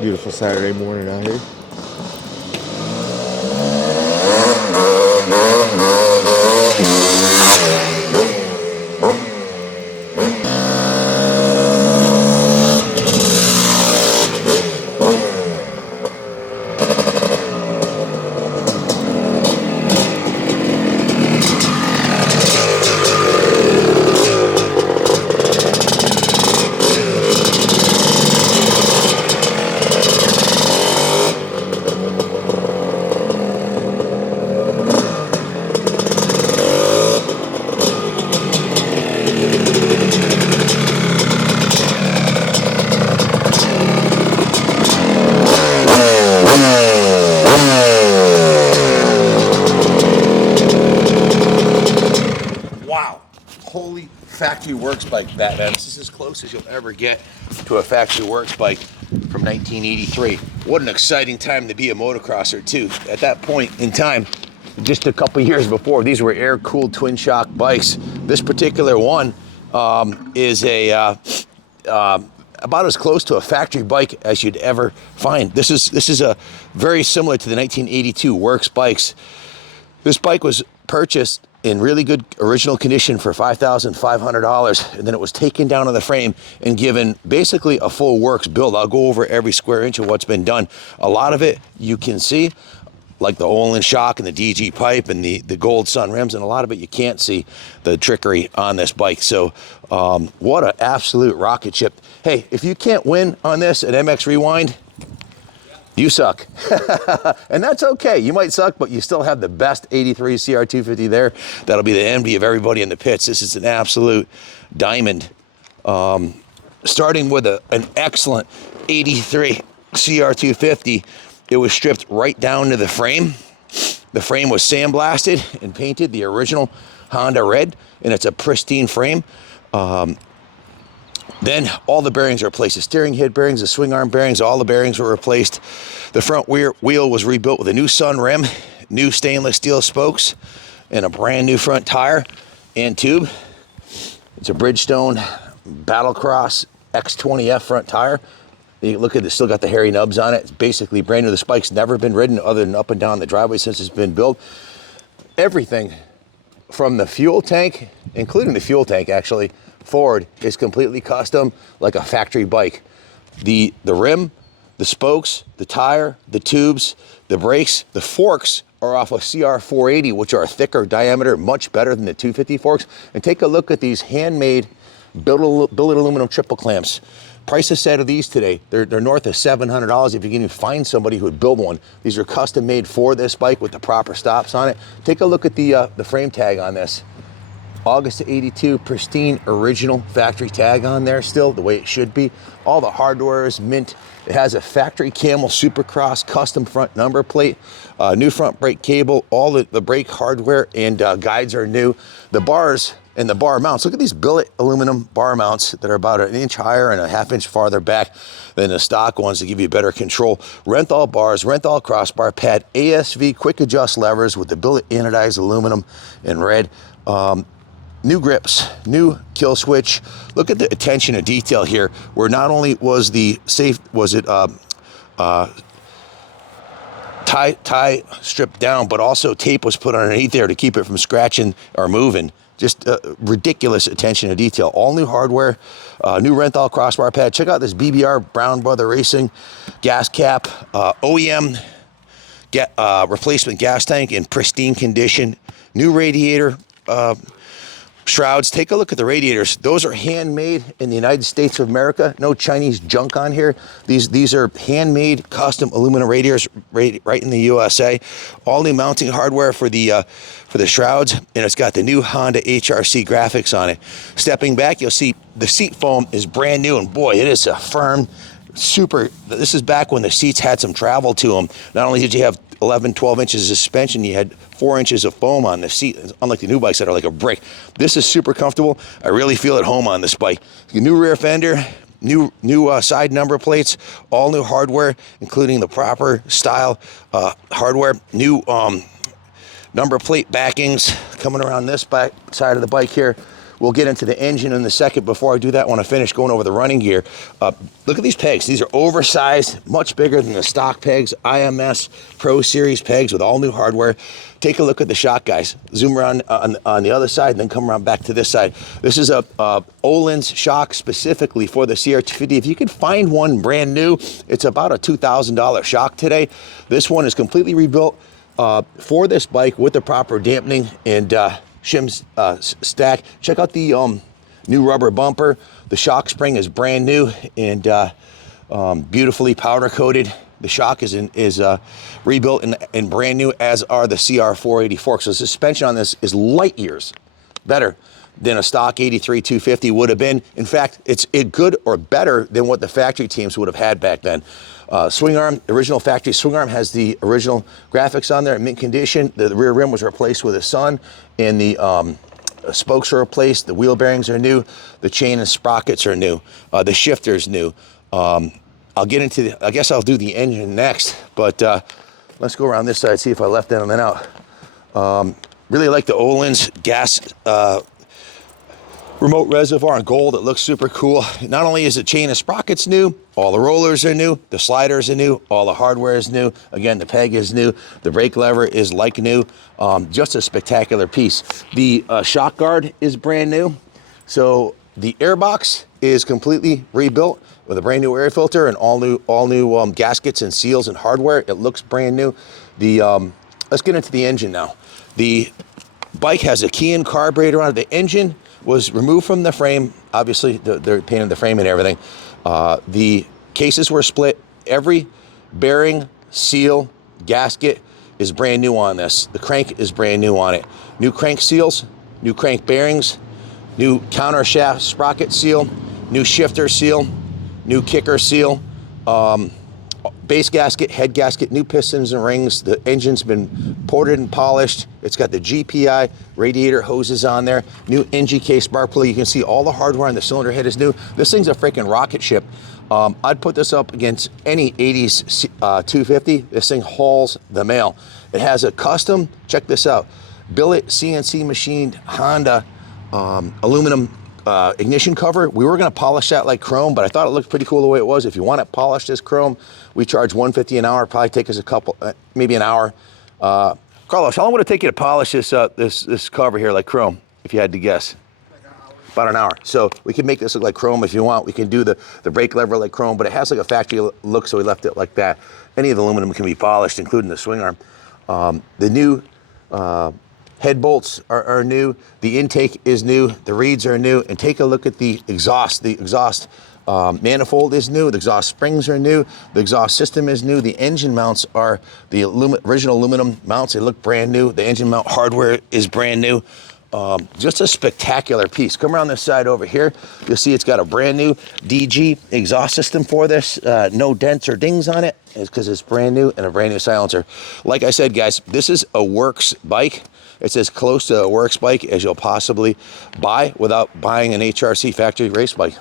Beautiful Saturday morning out here. Wow. Holy factory works bike, that man. This is as close as you'll ever get to a factory works bike from 1983. What an exciting time to be a motocrosser too. At that point in time, just a couple years before, these were air-cooled twin shock bikes. This particular one is about as close to a factory bike as you'd ever find. This is a very similar to the 1982 Works bikes. This bike was purchased in really good original condition for $5,500, and then it was taken down on the frame and given basically a full Works build. I'll go over every square inch of what's been done. A lot of it you can see, like the Olin shock and the DG pipe and the gold sun rims, and a lot of it you can't see the trickery on this bike. So what an absolute rocket ship. Hey, if you can't win on this at MX Rewind, you suck. And that's okay. You might suck, but you still have the best 83 CR250 there. That'll be the envy of everybody in the pits. This is an absolute diamond. Starting with an excellent 83 CR250. It was stripped right down to the frame. The frame was sandblasted and painted the original Honda red, and it's a pristine frame. Then all the bearings are replaced. The steering head bearings, the swing arm bearings, all the bearings were replaced. The front wheel was rebuilt with a new sun rim, new stainless steel spokes, and a brand new front tire and tube. It's a Bridgestone Battlecross X20F front tire. You look at it, still got the hairy nubs on it. It's basically brand new. The bike's never been ridden other than up and down the driveway since it's been built. Everything from the fuel tank, including the fuel tank actually, forward is completely custom, like a factory bike. The rim, the spokes, the tire, the tubes, the brakes, the forks are off a CR480, which are a thicker diameter, much better than the 250 forks. And take a look at these handmade billet aluminum triple clamps. Prices set of these today, they're north of $700 if you can even find somebody who would build one. These are custom made for this bike with the proper stops on it. Take a look at the frame tag on this. August of 82, pristine original factory tag on there still, the way it should be. All the hardware is mint. It has a factory Camel Supercross custom front number plate, new front brake cable, all the brake hardware and guides are new. The bars and the bar mounts, look at these billet aluminum bar mounts that are about an inch higher and a half inch farther back than the stock ones to give you better control. Renthal bars, Renthal crossbar pad, ASV quick adjust levers with the billet anodized aluminum in red. New grips, new kill switch. Look at the attention to detail here, where not only was the tie stripped down, but also tape was put underneath there to keep it from scratching or moving. Just ridiculous attention to detail. All new hardware, new Renthal crossbar pad. Check out this BBR Brown Brother Racing gas cap, OEM replacement gas tank in pristine condition, new radiator, shrouds. Take a look at the radiators. Those are handmade in the United States of America. No Chinese junk on here. These are handmade custom aluminum radiators right in the USA. All new mounting hardware for the shrouds, and it's got the new Honda HRC graphics on it. Stepping back, you'll see the seat foam is brand new, and boy, it is a firm, super. This is back when the seats had some travel to them. Not only did you have 11, 12 inches of suspension, you had 4 inches of foam on the seat, unlike the new bikes that are like a brick. This is super comfortable. I really feel at home on this bike. New rear fender, new side number plates, all new hardware, including the proper style hardware, new number plate backings coming around this back side of the bike here We'll get into the engine in a second. Before I do that, I want to finish going over the running gear. Look at these pegs. These are oversized, much bigger than the stock pegs, IMS Pro Series pegs with all new hardware. Take a look at the shock, guys. Zoom around on the other side and then come around back to this side. This is a Öhlins shock specifically for the CR250. If you can find one brand new, it's about a $2,000 shock today. This one is completely rebuilt for this bike with the proper dampening and shims stack. Check out the new rubber bumper. The shock spring is brand new and beautifully powder coated. The shock is rebuilt and brand new, as are the CR480 So the suspension on this is light years better than a stock 83 250 would have been. In fact, it's good or better than what the factory teams would have had back then. Swing arm, original factory swing arm has the original graphics on there in mint condition. The rear rim was replaced with a sun, and the spokes are replaced. The wheel bearings are new. The chain and sprockets are new. The shifter's new. I'll get into I guess I'll do the engine next, but let's go around this side, see if I left anything out. Really like the Öhlins gas remote reservoir in gold. It looks super cool. Not only is the chain and sprockets new, all the rollers are new, the sliders are new, all the hardware is new. Again, the peg is new, the brake lever is like new. Just a spectacular piece. The shock guard is brand new. So the airbox is completely rebuilt with a brand new air filter and all new gaskets and seals and hardware. It looks brand new. Let's get into the engine now. The bike has a key-in carburetor on it. The engine was removed from the frame. Obviously, they're painted the frame and everything. The cases were split. Every bearing, seal, gasket is brand new on this. The crank is brand new on it. New crank seals, new crank bearings, new counter shaft sprocket seal, new shifter seal, new kicker seal, base gasket, head gasket, new pistons and rings. The engine's been ported and polished. It's got the GPI radiator hoses on there, new NGK spark plug. You can see all the hardware on the cylinder head is new. This thing's a freaking rocket ship. I'd put this up against any 80s 250. This thing hauls the mail. It has a custom, check this out, billet CNC machined Honda aluminum ignition cover. We were going to polish that like chrome, but I thought it looked pretty cool the way it was. If you want it polished as chrome, we charge $150 an hour. Probably take us a couple, maybe an hour. Carlos, how long would it take you to polish this this cover here like chrome, if you had to guess? Like an hour. About an hour. So we can make this look like chrome if you want. We can do the brake lever like chrome, but it has like a factory look, so we left it like that. Any of the aluminum can be polished, including the swing arm. The new head bolts are new. The intake is new. The reeds are new. And take a look at the exhaust. The exhaust manifold is new. The exhaust springs are new. The exhaust system is new. The engine mounts are the original aluminum mounts. They look brand new. The engine mount hardware is brand new. Just a spectacular piece. Come around this side over here. You'll see it's got a brand new DG exhaust system for this. No dents or dings on it. It's because it's brand new, and a brand new silencer. Like I said, guys, this is a works bike. It's as close to a works bike as you'll possibly buy without buying an HRC factory race bike.